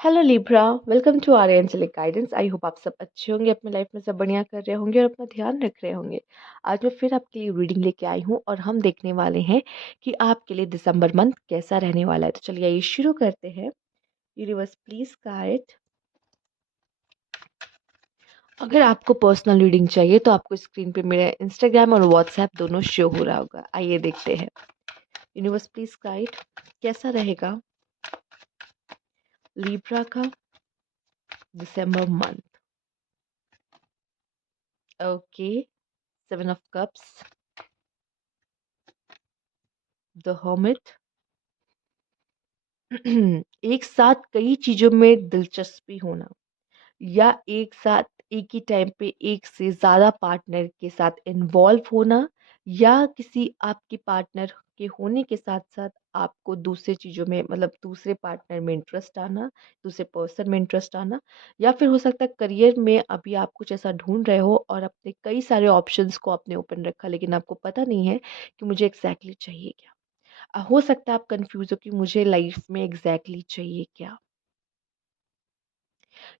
Hello Libra, welcome to our angelic guidance. I hope आप सब अच्छे होंगे, अपने लाइफ में सब बढ़िया कर रहे होंगे और अपना ध्यान रख रहे होंगे। आज मैं फिर आपके लिए रीडिंग लेके आई हूँ और हम देखने वाले हैं कि आपके लिए दिसंबर मंथ कैसा रहने वाला है। तो चलिए ये शुरू करते हैं। Universe please guide. अगर आपको पर्सनल रीडिंग चाहिए तो आपको स्क्रीन पे मेरा इंस्टाग्राम और व्हाट्सएप दोनों शो हो रहा होगा। आइए देखते हैं। यूनिवर्स प्लीज गाइड, कैसा रहेगा लिब्रा का दिसंबर month. Okay, 7 of Cups, the hermit. एक साथ कई चीजों में दिलचस्पी होना या एक साथ एक ही टाइम पे एक से ज्यादा पार्टनर के साथ इन्वॉल्व होना या किसी आपके पार्टनर के होने के साथ साथ आपको दूसरे चीजों में मतलब दूसरे पार्टनर में इंटरेस्ट आना, दूसरे पर्सन में इंटरेस्ट आना। या फिर हो सकता है करियर में अभी आप कुछ ऐसा ढूंढ रहे हो और अपने कई सारे ऑप्शंस को आपने ओपन रखा लेकिन आपको पता नहीं है कि मुझे एग्जैक्टली चाहिए क्या। हो सकता है आप कंफ्यूज हो कि मुझे लाइफ में एग्जैक्टली चाहिए क्या।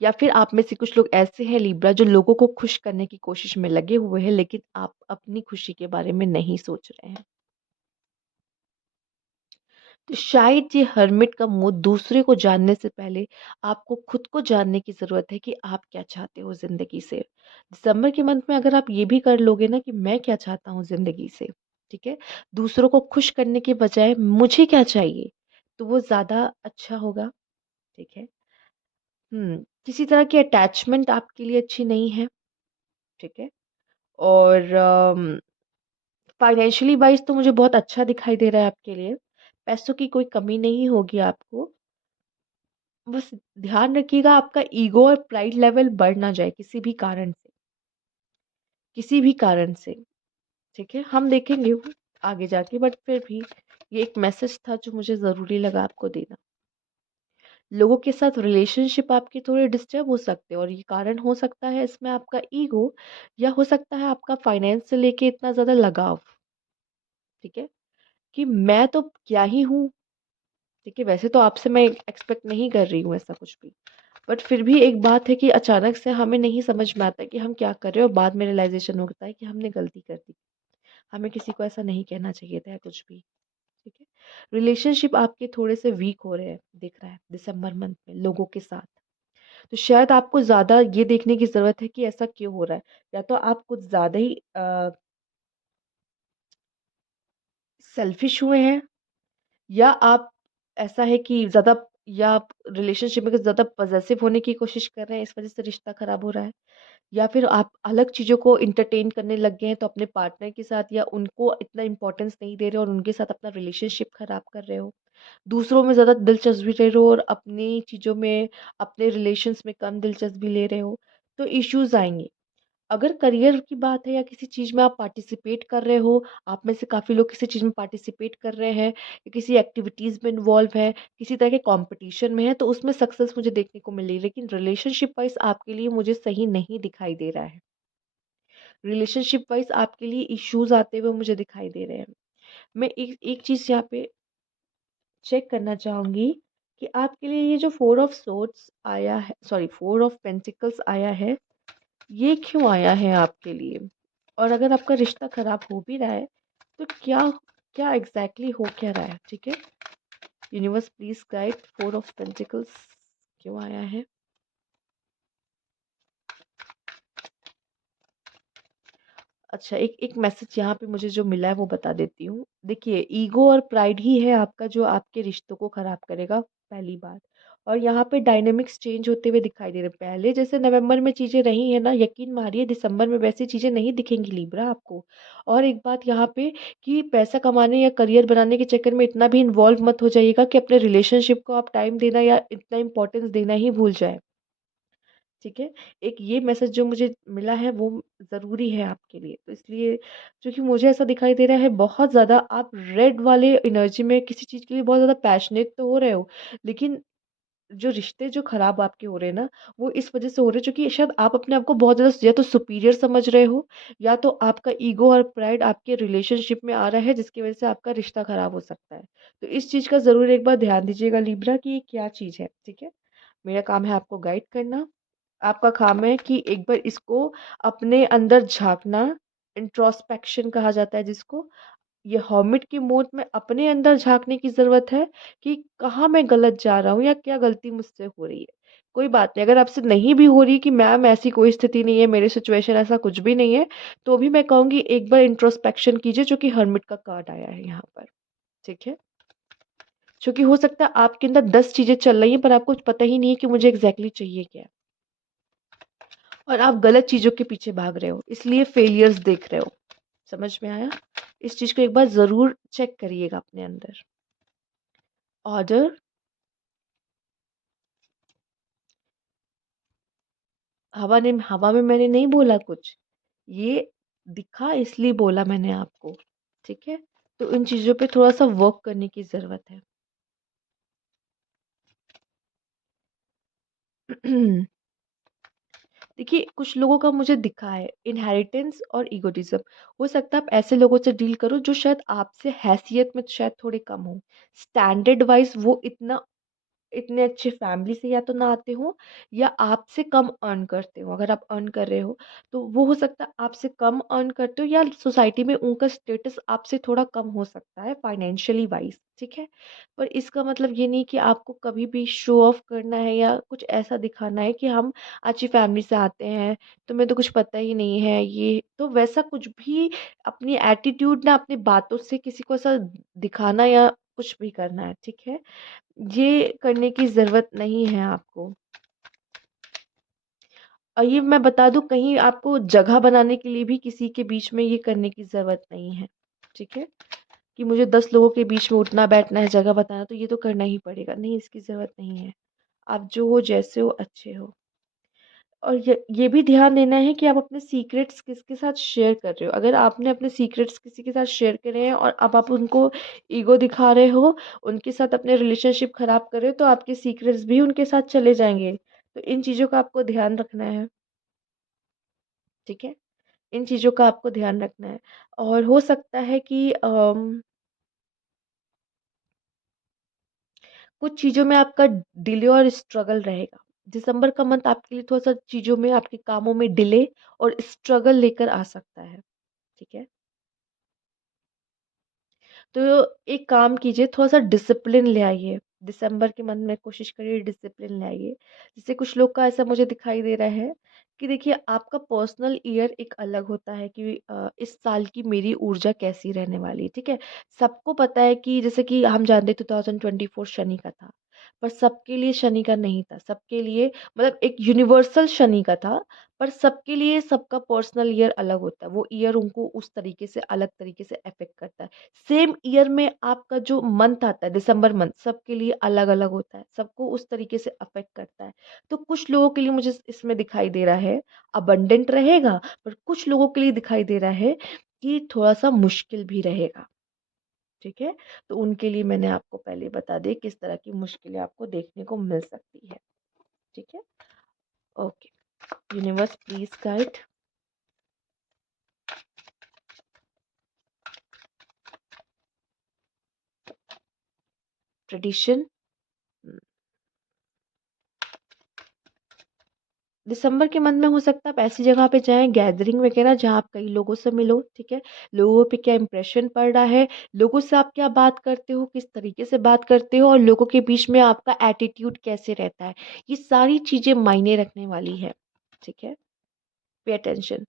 या फिर आप में से कुछ लोग ऐसे हैं लिब्रा जो लोगों को खुश करने की कोशिश में लगे हुए हैं लेकिन आप अपनी खुशी के बारे में नहीं सोच रहे हैं। तो शायद ये हर्मिट का मूड दूसरे को जानने से पहले आपको खुद को जानने की जरूरत है कि आप क्या चाहते हो जिंदगी से। दिसंबर के मंथ में अगर आप ये भी कर लोगे ना कि मैं क्या चाहता हूँ जिंदगी से, ठीक है, दूसरों को खुश करने के बजाय मुझे क्या चाहिए, तो वो ज्यादा अच्छा होगा। ठीक है। किसी तरह की अटैचमेंट आपके लिए अच्छी नहीं है। ठीक है। और फाइनेंशियली वाइज तो मुझे बहुत अच्छा दिखाई दे रहा है आपके लिए। पैसों की कोई कमी नहीं होगी आपको। बस ध्यान रखिएगा आपका ईगो और प्राइड लेवल बढ़ ना जाए किसी भी कारण से, किसी भी कारण से। ठीक है, हम देखेंगे वो आगे जाके, बट फिर भी ये एक मैसेज था जो मुझे ज़रूरी लगा आपको देना। लोगों के साथ रिलेशनशिप आपके थोड़े डिस्टर्ब हो सकते हैं और ये कारण हो सकता है इसमें आपका ईगो या हो सकता है आपका फाइनेंस से लेके इतना ज़्यादा लगाव। ठीक है, कि मैं तो क्या ही हूँ। ठीक है, वैसे तो आपसे मैं एक्सपेक्ट नहीं कर रही हूँ ऐसा कुछ भी, बट फिर भी एक बात है कि अचानक से हमें नहीं समझ में आता कि हम क्या कर रहे हैं और बाद में रियलाइजेशन होता है कि हमने गलती कर दी। हमें किसी को ऐसा नहीं कहना चाहिए था या कुछ भी। ठीक है। रिलेशनशिप आपके थोड़े से वीक हो रहे हैं दिख रहा है दिसंबर मंथ में लोगों के साथ। तो शायद आपको ज्यादा ये देखने की जरूरत है कि ऐसा क्यों हो रहा है। या तो आप कुछ ज्यादा ही सेल्फिश हुए हैं, या आप ऐसा है कि ज़्यादा, या आप रिलेशनशिप में कुछ ज़्यादा पॉसेसिव होने की कोशिश कर रहे हैं, इस वज़ह से रिश्ता ख़राब हो रहा है। या फिर आप अलग चीज़ों को एंटरटेन करने लग गए हैं, तो अपने पार्टनर के साथ या उनको इतना इम्पोर्टेंस नहीं दे रहे हो और उनके साथ अपना रिलेशनशिप ख़राब कर रहे हो। दूसरों में ज़्यादा दिलचस्पी ले रहे हो और अपनी चीज़ों में, अपने रिलेशंस में कम दिलचस्पी ले रहे हो, तो इश्यूज़ आएँगे। अगर करियर की बात है या किसी चीज़ में आप पार्टिसिपेट कर रहे हो, आप में से काफ़ी लोग किसी चीज़ में पार्टिसिपेट कर रहे हैं या किसी एक्टिविटीज़ में इन्वॉल्व हैं, किसी तरह के कॉम्पिटिशन में हैं, तो उसमें सक्सेस मुझे देखने को मिल रही है। लेकिन रिलेशनशिप वाइज़ आपके लिए मुझे सही नहीं दिखाई दे रहा है। रिलेशनशिप वाइज़ आपके लिए इश्यूज़ आते हुए मुझे दिखाई दे रहे हैं। मैं एक एक चीज़ यहाँ पे चेक करना चाहूँगी कि आपके लिए ये जो 4 ऑफ सोर्ड्स आया है, सॉरी 4 ऑफ पेंटिकल्स आया है, ये क्यों आया है आपके लिए? और अगर आपका रिश्ता खराब हो भी रहा है, तो क्या क्या एग्ज़ैक्टली हो क्या रहा है? ठीक है? Universe please guide 4 of pentacles क्यों आया है? अच्छा, एक एक मैसेज यहाँ पे मुझे जो मिला है वो बता देती हूँ। देखिए, ईगो और प्राइड ही है आपका जो आपके रिश्तों को खराब करेगा, पहली बात। और यहाँ पे डायनामिक्स चेंज होते हुए दिखाई दे रहे हैं। पहले जैसे नवंबर में चीज़ें रही हैं ना, यकीन मानिए दिसंबर में वैसी चीज़ें नहीं दिखेंगी लिब्रा आपको। और एक बात यहाँ पे कि पैसा कमाने या करियर बनाने के चक्कर में इतना भी इन्वॉल्व मत हो जाइएगा कि अपने रिलेशनशिप को आप टाइम देना या इतना इम्पोर्टेंस देना ही भूल जाएँ। ठीक है? एक ये मैसेज जो मुझे मिला है वो ज़रूरी है आपके लिए। तो इसलिए क्योंकि मुझे ऐसा दिखाई दे रहा है बहुत ज़्यादा आप रेड वाले एनर्जी में किसी चीज़ के लिए बहुत ज़्यादा पैशनेट तो हो रहे हो, लेकिन जो रिश्ते जो खराब आपके हो रहे हैं ना, वो इस वज़ह से हो रहे हैं क्योंकि शायद आप अपने आप को बहुत ज़्यादा या तो सुपीरियर समझ रहे हो, या तो आपका ईगो और प्राइड आपके रिलेशनशिप में आ रहा है जिसकी वज़ह से आपका रिश्ता खराब हो सकता है। तो इस चीज़ का ज़रूर एक बार ध्यान दीजिएगा लिब्रा कि ये क्या चीज़ है, ठीक है? मेरा काम है आपको गाइड करना। आपका काम है कि एक बार इसको अपने अंदर झाँकना, इंट्रोस्पेक्शन कहा जाता है जिसको। ये हर्मिट की मोड में अपने अंदर झाँकने की ज़रूरत है कि कहाँ मैं गलत जा रहा हूँ या क्या गलती मुझसे हो रही है। कोई बात नहीं, अगर आपसे नहीं भी हो रही कि मैम ऐसी कोई स्थिति नहीं है, मेरे सिचुएशन ऐसा कुछ भी नहीं है, तो भी मैं कहूँगी एक बार इंट्रोस्पेक्शन कीजिए, जो कि हर्मिट का कार्ड आया है यहाँ पर, ठीक है? क्योंकि हो सकता है आपके अंदर 10 चीज़ें चल रही हैं, पर आपको पता ही नहीं है कि मुझे एग्ज़ैक्टली चाहिए क्या है, और आप गलत चीज़ों के पीछे भाग रहे हो, इसलिए फेलियर्स देख रहे हो। समझ में आया? इस चीज़ को एक बार ज़रूर चेक करिएगा अपने अंदर। ऑर्डर, हवा में मैंने नहीं बोला कुछ। ये दिखा इसलिए बोला मैंने आपको, ठीक है? तो इन चीज़ों पे थोड़ा-सा वर्क करने की ज़रूरत है। देखिए, कुछ लोगों का मुझे दिखा है इनहेरिटेंस और इगोटिज़्म। हो सकता है आप ऐसे लोगों से डील करो जो शायद आपसे हैसियत में शायद थोड़े कम हों। स्टैंडर्ड वाइज़ वो इतने अच्छे फैमिली से या तो ना आते हो, या आपसे कम अर्न करते हो। अगर आप अर्न कर रहे हो, तो वो हो सकता है आपसे कम अर्न करते हो, या सोसाइटी में उनका स्टेटस आपसे थोड़ा कम हो सकता है फाइनेंशियली वाइज़, ठीक है? पर इसका मतलब ये नहीं कि आपको कभी भी शो ऑफ करना है या कुछ ऐसा दिखाना है कि हम अच्छी फैमिली से आते हैं, तुम्हें तो कुछ पता ही नहीं है, ये तो वैसा कुछ भी अपनी एटीट्यूड ना अपनी बातों से किसी को ऐसा दिखाना या कुछ भी करना है, ठीक है? ये करने की ज़रूरत नहीं है आपको। और ये मैं बता दूँ, कहीं आपको जगह बनाने के लिए भी किसी के बीच में ये करने की ज़रूरत नहीं है, ठीक है? कि मुझे 10 लोगों के बीच में उठना-बैठना है, जगह बताना, तो ये तो करना ही पड़ेगा। नहीं, इसकी ज़रूरत नहीं है। आप जो हो, जैसे हो, अच्छे हो। और ये भी ध्यान देना है कि आप अपने सीक्रेट्स किसके साथ शेयर कर रहे हो। अगर आपने अपने सीक्रेट्स किसी के साथ शेयर करे हैं और अब आप उनको ईगो दिखा रहे हो, उनके साथ अपने रिलेशनशिप खराब कर रहे हो, तो आपके सीक्रेट्स भी उनके साथ चले जाएँगे। तो इन चीज़ों का आपको ध्यान रखना है, ठीक है? इन चीज़ों का आपको ध्यान रखना है। और हो सकता है कि कुछ चीज़ों में आपका डिले और स्ट्रगल रहेगा। दिसंबर का मंथ आपके लिए थोड़ा-सा चीज़ों में, आपके कामों में डिले और स्ट्रगल लेकर आ सकता है, ठीक है? तो एक काम कीजिए, थोड़ा-सा डिसिप्लिन ले आइए। दिसंबर के मंथ में कोशिश करिए डिसिप्लिन ले आइए। जैसे कुछ लोग का ऐसा मुझे दिखाई दे रहा है कि देखिए, आपका पर्सनल ईयर एक अलग होता है कि इस साल की मेरी ऊर्जा कैसी रहने वाली है, ठीक है? सबको पता है कि जैसे कि हम जानते हैं 2024 शनि का था, पर सबके लिए शनि का नहीं था। सबके लिए मतलब एक यूनिवर्सल शनि का था, पर सबके लिए सबका पर्सनल ईयर अलग होता है। वो ईयर उनको उस तरीके से अलग तरीके से अफ़ेक्ट करता है। सेम ईयर में आपका जो मंथ आता है, दिसंबर मंथ, सबके लिए अलग-अलग होता है, सबको उस तरीके से अफ़ेक्ट करता है। तो कुछ लोगों के लिए मुझे इसमें दिखाई दे रहा है अबंडेंट रहेगा, पर कुछ लोगों के लिए दिखाई दे रहा है कि थोड़ा-सा मुश्किल भी रहेगा, ठीक है? तो उनके लिए मैंने आपको पहले बता दी किस तरह की मुश्किलें आपको देखने को मिल सकती है, ठीक है? Okay, universe please guide, tradition. दिसंबर के मंथ में हो सकता है आप ऐसी जगह पे जाएँ, गैदरिंग वगैरह, जहाँ आप कई लोगों से मिलो, ठीक है? लोगों पे क्या इम्प्रेशन पड़ रहा है, लोगों से आप क्या बात करते हो, किस तरीके से बात करते हो, और लोगों के बीच में आपका एटीट्यूड कैसे रहता है, ये सारी चीज़ें मायने रखने वाली है, ठीक है? Pay attention.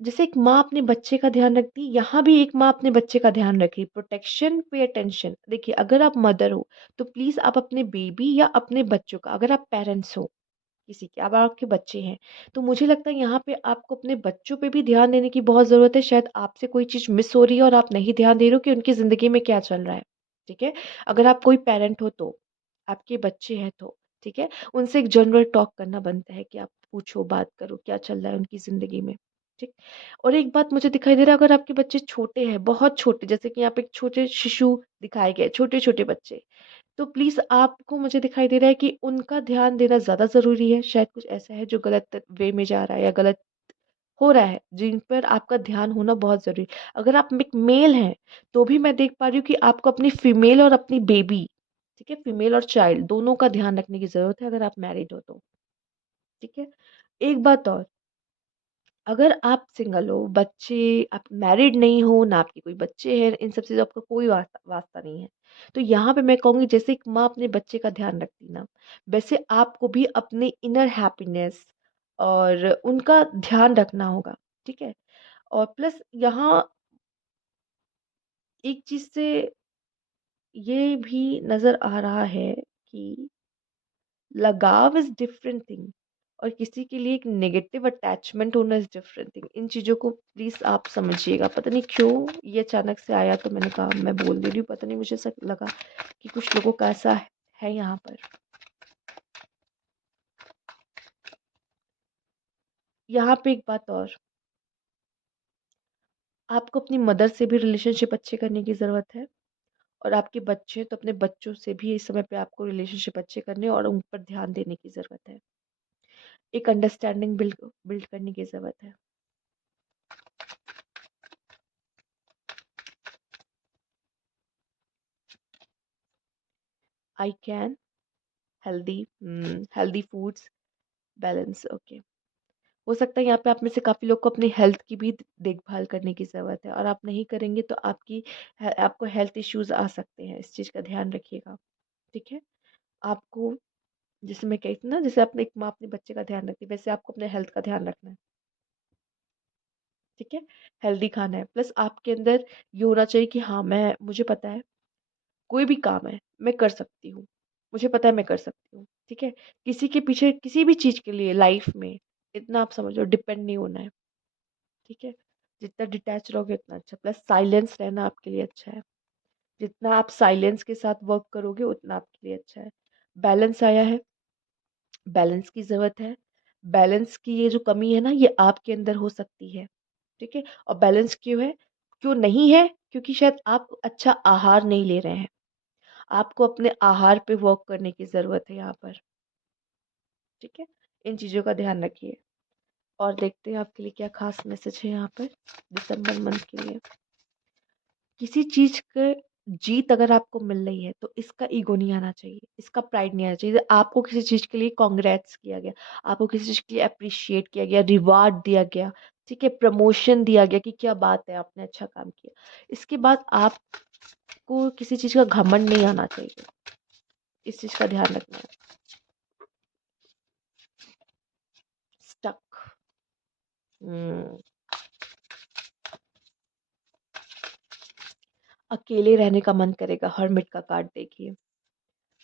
जैसे एक माँ अपने बच्चे का ध्यान रखती है, यहाँ भी एक माँ अपने बच्चे का ध्यान रखे। Protection, pay attention. देखिए, अगर आप मदर हो, तो प्लीज़ आप अपने बेबी या अपने बच्चों का, अगर आप पेरेंट्स हो किसी के, अब आपके बच्चे हैं, तो मुझे लगता है यहाँ पे आपको अपने बच्चों पे भी ध्यान देने की बहुत ज़रूरत है। शायद आपसे कोई चीज़ मिस हो रही है और आप नहीं ध्यान दे रहे हो कि उनकी ज़िंदगी में क्या चल रहा है, ठीक है? अगर आप कोई पेरेंट हो तो, आपके बच्चे हैं तो, ठीक है? उनसे एक जनरल टॉक करना बनता है कि आप पूछो, बात करो, क्या चल रहा है उनकी ज़िंदगी में, ठीक? और एक बात मुझे दिखाई दे रहा है, अगर आपके बच्चे छोटे हैं, बहुत छोटे, जैसे कि यहाँ पे एक छोटे शिशु दिखाए गए, छोटे-छोटे बच्चे, तो प्लीज़ आपको, मुझे दिखाई दे रहा है कि उनका ध्यान देना ज़्यादा ज़रूरी है। शायद कुछ ऐसा है जो गलत वे में जा रहा है या गलत हो रहा है, जिन पर आपका ध्यान होना बहुत ज़रूरी है। अगर आप एक मेल हैं, तो भी मैं देख पा रही हूँ कि आपको अपनी फीमेल और अपनी बेबी, ठीक है? फीमेल और चाइल्ड दोनों का ध्यान रखने की ज़रूरत है अगर आप मैरिड हो तो, ठीक है? एक बात और, अगर आप सिंगल हो, आप मैरिड नहीं हो, ना आपके कोई बच्चे हैं, इन सब चीज़ों आपका कोई वास्ता वास्ता नहीं है। तो यहाँ पे मैं कहूँगी जैसे एक माँ अपने बच्चे का ध्यान रखती ना, वैसे आपको भी अपने इनर हैप्पीनेस और उनका ध्यान रखना होगा, ठीक है? और प्लस यहाँ एक चीज़ से ये भी नज़र आ रहा है कि लगाव इज़ डिफरेंट थिंग और किसी के लिए एक नेगेटिव अटैचमेंट होना इज़ डिफरेंट थिंग। इन चीज़ों को प्लीज़ आप समझिएगा। पता नहीं क्यों ये अचानक से आया तो मैंने कहा मैं बोल दे रही हूँ। पता नहीं मुझे ऐसा लगा कि कुछ लोगों का ऐसा है यहाँ पर। यहाँ पे एक बात और, आपको अपनी मदर से भी रिलेशनशिप अच्छे करने की ज़रूरत है और आपके बच्चे तो अपने बच्चों से भी इस समय पे आपको रिलेशनशिप अच्छे करने और उन पर ध्यान देने की ज़रूरत है। एक अंडरस्टैंडिंग बिल्ड बिल्ड करने की ज़रूरत है। I can healthy healthy foods balance okay. हो सकता है यहाँ पे आप में से काफ़ी लोग को अपनी हेल्थ की भी देखभाल करने की ज़रूरत है और आप नहीं करेंगे तो आपको हेल्थ इश्यूज आ सकते हैं। इस चीज़ का ध्यान रखिएगा, ठीक है? आपको, जैसे मैं कही थी ना, जैसे आपने एक माँ अपने बच्चे का ध्यान रखती है वैसे आपको अपने हेल्थ का ध्यान रखना है, ठीक है? हेल्दी खाना है प्लस आपके अंदर ये होना चाहिए कि हाँ मैं मुझे पता है कोई भी काम है मैं कर सकती हूँ, मुझे पता है मैं कर सकती हूँ, ठीक है? किसी के पीछे किसी भी चीज़ के लिए लाइफ में इतना आप समझो डिपेंड नहीं होना है, ठीक है? जितना डिटैच रहोगे उतना अच्छा, प्लस साइलेंस रहना आपके लिए अच्छा है। जितना आप साइलेंस के साथ वर्क करोगे उतना आपके लिए अच्छा है। बैलेंस आया है, बैलेंस की ज़रूरत है। बैलेंस की ये जो कमी है ना ये आपके अंदर हो सकती है, ठीक है? और बैलेंस क्यों है? क्यों नहीं है? क्योंकि शायद आप अच्छा आहार नहीं ले रहे हैं। आपको अपने आहार पे वर्क करने की ज़रूरत है यहाँ पर, ठीक है? इन चीज़ों का ध्यान रखिए और देखते हैं आपके लिए क्या ख़ास मैसेज है यहाँ पर दिसंबर मंथ के लिए। किसी चीज़ के जीत अगर आपको मिल रही है तो इसका ईगो नहीं आना चाहिए, इसका प्राइड नहीं आना चाहिए। आपको किसी चीज़ के लिए कांग्रेट्स किया गया, आपको किसी चीज़ के लिए एप्रिशिएट किया गया, रिवार्ड दिया गया, ठीक है? प्रमोशन दिया गया कि क्या बात है आपने अच्छा काम किया। इसके बाद आपको किसी चीज़ का घमंड नहीं आना चाहिए, इस चीज़ का ध्यान रखना है। स्टक, हुँ, अकेले रहने का मन करेगा, हर्मिट का कार्ड देखिए।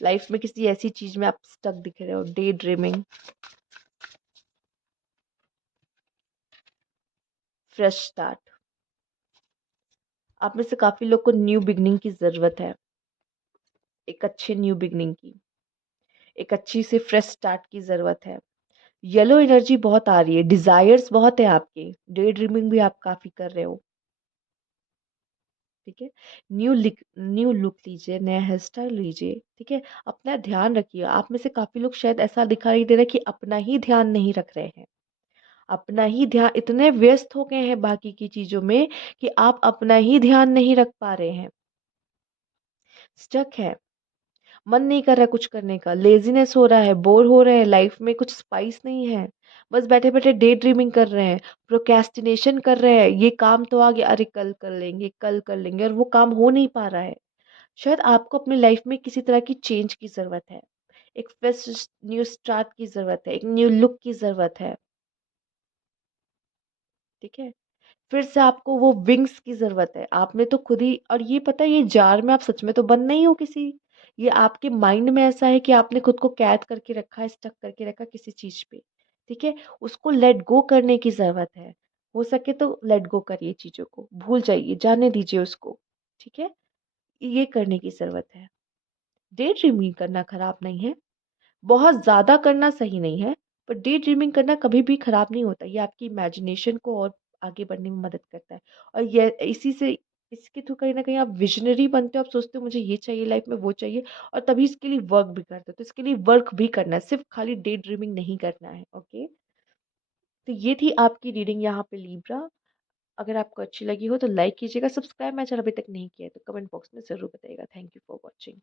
लाइफ में किसी ऐसी चीज़ में आप स्टक दिख रहे हो, डे ड्रीमिंग, फ्रेश स्टार्ट। आप में से काफ़ी लोग को न्यू बिगिनिंग की ज़रूरत है, एक अच्छे न्यू बिगिनिंग की, एक अच्छी सी फ्रेश स्टार्ट की ज़रूरत है। येलो एनर्जी बहुत आ रही है, डिज़ायर्स बहुत है आपके, डे ड्रीमिंग भी आप काफ़ी कर रहे हो, ठीक है? न्यू लुक लीजिए, नया हेयर स्टाइल लीजिए, ठीक है? अपना ध्यान रखिए। आप में से काफ़ी लोग शायद ऐसा दिखाई दे रहा है कि अपना ही ध्यान नहीं रख रहे हैं। अपना ही ध्यान, इतने व्यस्त हो गए हैं बाकी की चीज़ों में कि आप अपना ही ध्यान नहीं रख पा रहे हैं। स्टक है, मन नहीं कर रहा कुछ करने का, लेज़ीनेस हो रहा है, बोर हो रहे हैं, लाइफ में कुछ स्पाइस नहीं है। बस बैठे-बैठे डे ड्रीमिंग कर रहे हैं, प्रोक्रेस्टिनेशन कर रहे हैं, ये काम तो आ गया, अरे कल कर लेंगे और वो काम हो नहीं पा रहा है। शायद आपको अपनी लाइफ में किसी तरह की चेंज की ज़रूरत है। एक फ्रेश न्यू स्टार्ट की ज़रूरत है, एक न्यू लुक की ज़रूरत है, ठीक है? फिर से आपको वो विंग्स की ज़रूरत है। आपने तो खुद ही, और ये पता है ये जार में आप सच में तो बंद नहीं हो किसी, ये आपके माइंड में ऐसा है कि आपने खुद को कैद करके रखा है, स्टक करके रखा किसी चीज़ पे, ठीक है? उसको लेट गो करने की ज़रूरत है। हो सके तो लेट गो करिए चीज़ों को, भूल जाइए, जाने दीजिए उसको, ठीक है? ये करने की ज़रूरत है। डे ड्रीमिंग करना खराब नहीं है। बहुत ज़्यादा करना सही नहीं है, पर डे ड्रीमिंग करना कभी भी खराब नहीं होता। ये आपकी इमेजिनेशन को और आगे बढ़ने में मदद करता है और ये इसी से इसके थ्रू कहीं न कहीं आप विज़नरी बनते हो, आप सोचते हो मुझे ये चाहिए लाइफ़ में, वो चाहिए और तभी इसके लिए वर्क भी करते हो। तो इसके लिए वर्क भी करना है, सिर्फ़ खाली डे ड्रीमिंग नहीं करना है, ओके? तो ये थी आपकी रीडिंग यहाँ पे लिब्रा। अगर आपको अच्छी लगी हो तो लाइक कीजिएगा, सब्सक्राइब मेरा चैनल अभी तक नहीं किया है तो कमेंट बॉक्स में ज़रूर बताइएगा। Thank you for watching.